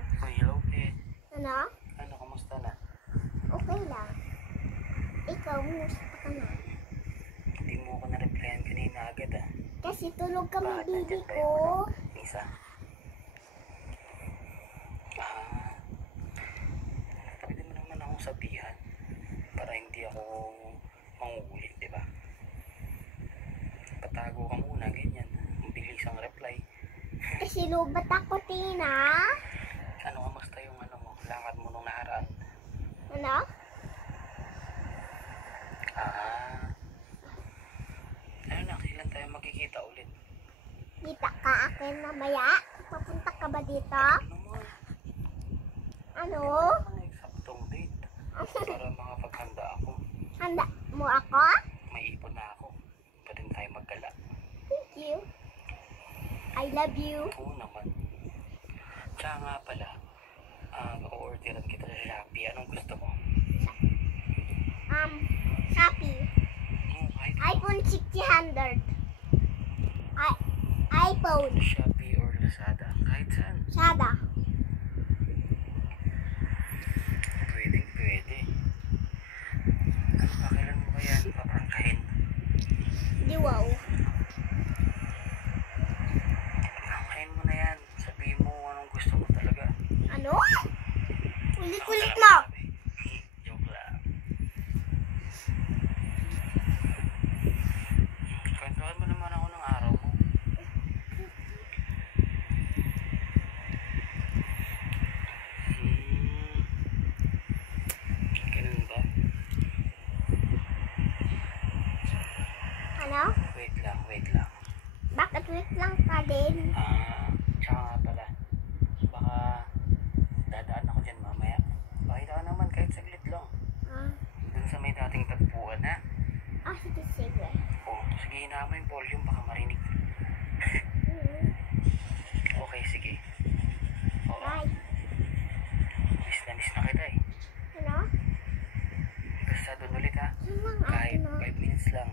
Uy, hello, eh. Ano? Ano, kamusta na? Okay lang. Ikaw, musta ka na? Hindi mo ako na-replyan kanina agad, ah. Kasi tulog kami, Bakit bibi nandyan ba ko. yung Lisa? Pwede mo naman akong sabihan para hindi ako manguulit, di ba? Patago ka muna, ganyan. Mabilis ang reply. Kasi lubat ako, Tina. Ano, kamusta yung ano mo? Lakad mo nung nakaraan? Ano? Ano na, kailan tayo magkikita ulit? Kita ka akin mamaya? Papunta ka ba dito? Ano mo? Ano? Ang eksaktong date para makapaghanda ako. Handa mo ako? May ipon na ako. Pwede tayo maggala. Thank you. I love you. Oo naman. Tsaka nga pala, o-orderan kita sa Shopee. Anong gusto mo? Shopee. Kahit iPhone 1600. iPhone. Shopee or Lazada. Kahit saan. Sada. Pwedeng pwede. Ano ba, kailan mo kaya paprangkahin? Di wow. Prangkahin mo na yan. Sabihin mo anong gusto mo talaga. Ano? Ulit-ulit mo. Joke lang. Kwentuhan mo naman ako ng araw mo. Ganun ba? Ano? Wait lang, wait lang. Bakit wait lang ka din? Tsaka nga pala. Baka dadaan ako dyan mamaya. Pakita ka naman kahit saglit lang. Dun sa may dating tagpuan, ha? Sige, sige. Oh, sige, hinaan mo yung volume, baka marinig. Okay, sige. Oo. Bye. Miss na kita, eh. Ano? Basta dun ulit, ha? Yun lang, Kahit ano? 5 minutes lang.